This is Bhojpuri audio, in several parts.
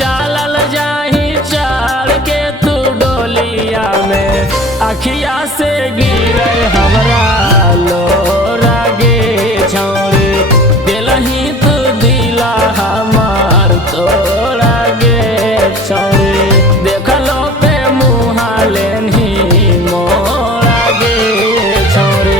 चालल जाही चढ़ के तू डोलिया में अखिया से गिरे हमरा लोरा गे छौरी दिलही तू दिला हमार तोरा गे छौरी देखलो पे मुहा लेनी मोरा गे छौरी।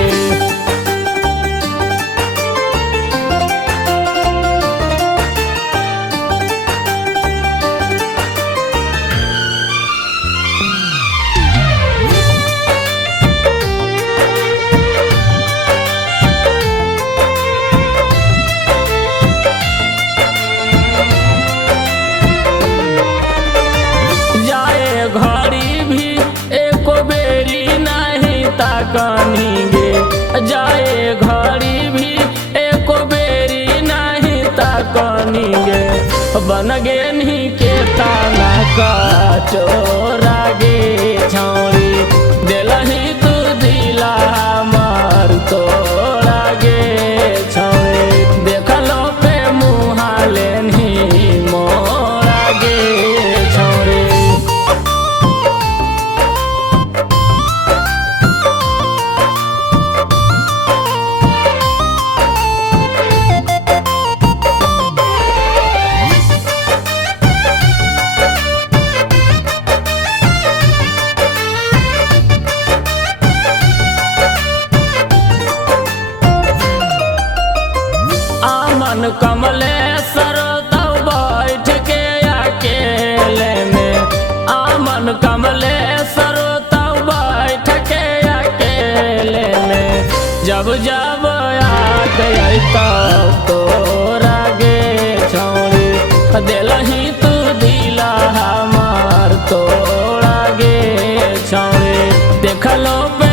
घड़ी भी एको बेरी नहीं ताकनी गे जाए घड़ी भी एको बेरी नहीं ताकनी गे बन गे नहीं के ताना का चोरा गे छौरी दिलही तू दिला हमार तोरा गे छौरी देखलो पे मुहा लेनी मोरा गे छौरी। आमन कमलेश्वर तब बैठ के अकेले में आमन कमलेश्वर तब बैठ के अकेले में जब जब याद आई तब तोरा गे छौरी दिलही तू दिला हमार तोरा गे छौरी देखलो पे